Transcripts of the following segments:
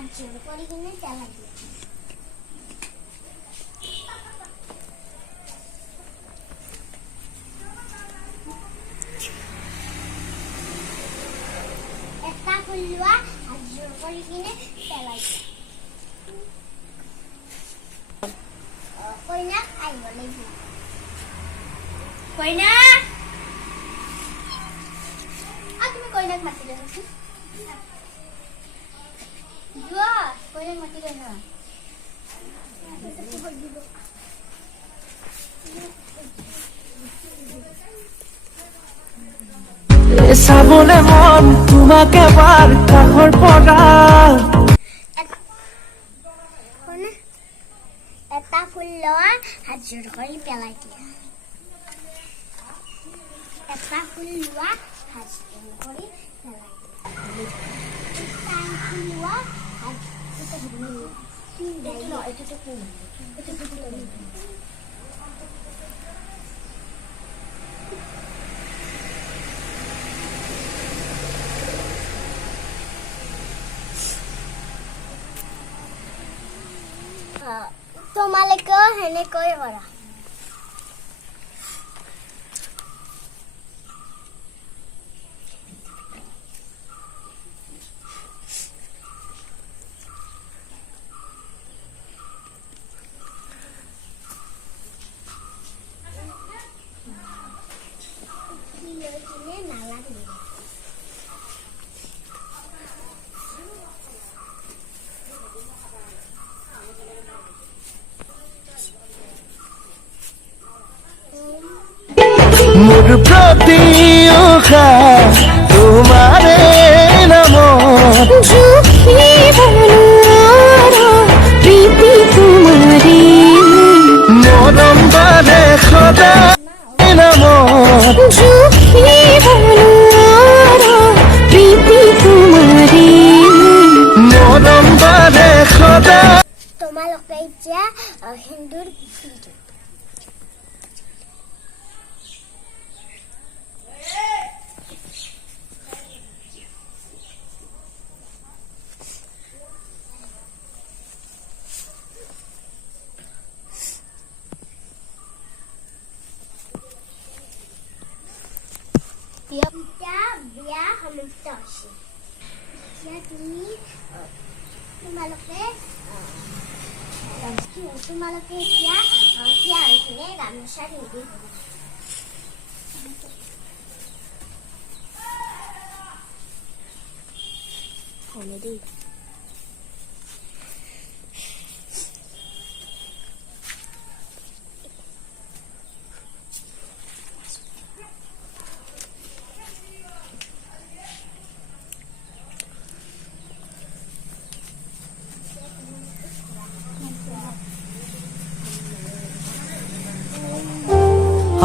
হাত জোর করে কিনে তেলা দিয়ে একটা ফুলুয়া হাত জোর করে কিনে তেলা দিয়ে কইনা আই বলে কইনা তুমি কইনাক মাতি দেছো জুয়া কইনাক মাতি দেছো না চাবলে মন তোমাক এবাৰ কাষৰ পৰা এটা ফুল লোৱা হাত জোৰ কৰি পেলাই দিয়া এটা ফুল লোৱা হাত জোৰ কৰি পেলাই দিয়া এটা ফুল লোৱা হাত তোমালোকেও সেনেকৈ কৰা নালাগে মোৰ প্ৰতি উষা তোমাৰে নামত প্ৰীতি তোমাৰে মৰম বাৰে সদায় নামত প্ৰীতি তোমাৰে মৰম বাৰে সদায় তোমালোকে এতিয়া হিন্দুৰ বিয়া সমাপ্ত হৈছে এতিয়া তোমালোকে এতিয়া বিয়া হৈ কিনে গামোচা পিন্ধি দেই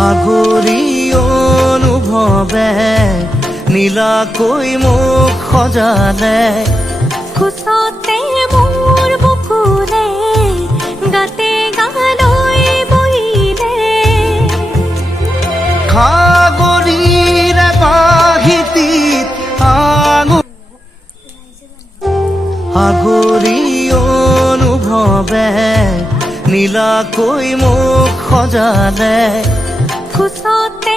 আগৰি অনুভৱে নীলাকৈ মোক সজালে খুচতে মোৰ বুকুৰে গাতে গালৈ বহিলে সাগৰীৰ কাহিতীত আগৰি অনুভৱে নীলাকৈ মোক সজালে খুচতে